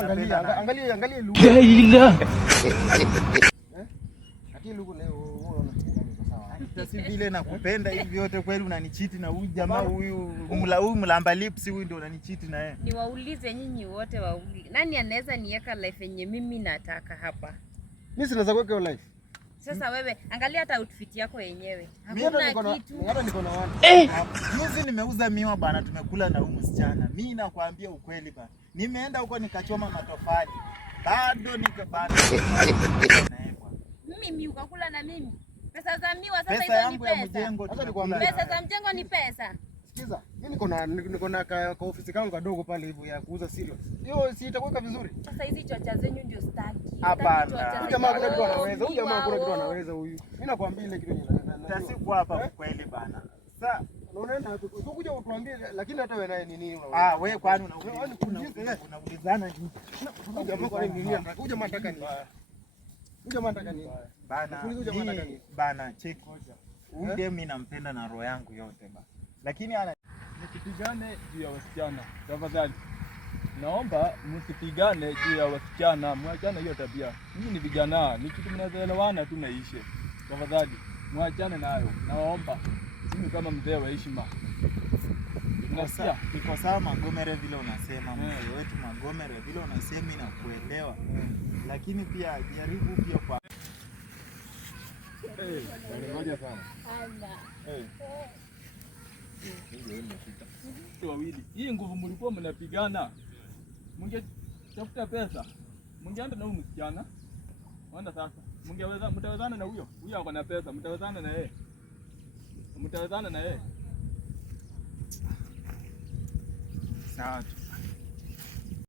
Angalia lugha. Ati lugha leo unaona sawa. Hata si vile nakupenda hivi yote kweli unanichiti na huyu jamaa huyu mlamba lips huyu ndio unanichiti na yeye. Niwaulize nyinyi wote wawili. Nani anaweza niweka life yenye mimi nataka hapa? Mimi sinaweza kuweka hiyo life. Sasa wewe angalia hata outfit yako yenyewe. Hakuna kitu. Hata niko na watu. Juzi nimeuza miwa bana, tumekula na huyu msichana. Mimi nakwambia ukweli bana. Nimeenda huko nikachoma matofali. Bado nikabana. Mimi ukakula na mimi. Pesa za miwa sasa hizo ni pesa. Pesa za mjengo ni pesa. Sikiza, mimi niko na ka ofisi kangu kadogo pale hivyo ya kuuza cereal. Hiyo si itakuweka vizuri. Sasa hizi chocha zenyu ndio staki. Hapana. Huyu jamaa kuna kitu anaweza. Huyu jamaa kuna kitu anaweza huyu. Mimi nakwambia ile kitu siku hapa kweli bana. Sasa unaenda ukikuja utuambie, lakini hata wewe naye nini? Wewe kwani unaulizana nini? Huyu jamaa kwa nini? Huyu jamaa anataka nini? Huyu jamaa anataka nini? Bana check. Huyu dem mimi nampenda na roho yangu yote bana. Lakini msipigane juu ya wasichana. Tafadhali. Naomba msipigane juu ya wasichana. Mwachane hiyo tabia. Mimi ni vijana, ni kitu mnaelewana tu naishe. Tafadhali, mwachane nayo. Naomba. Mimi kama mzee wa heshima. Unasikia? Iko sawa Magomere vile unasema, mzee wetu Magomere vile unasema inakuelewa. Lakini pia jaribu pia kwa ngoja sana. Wawili. Hii nguvu mlikuwa mnapigana. Mngetafuta pesa. Mngeenda na huyu msichana. Wanda sasa. Mtawezana na huyo. Huyo ako na pesa, mtawezana na yeye. Mtawezana na yeye. Sawa.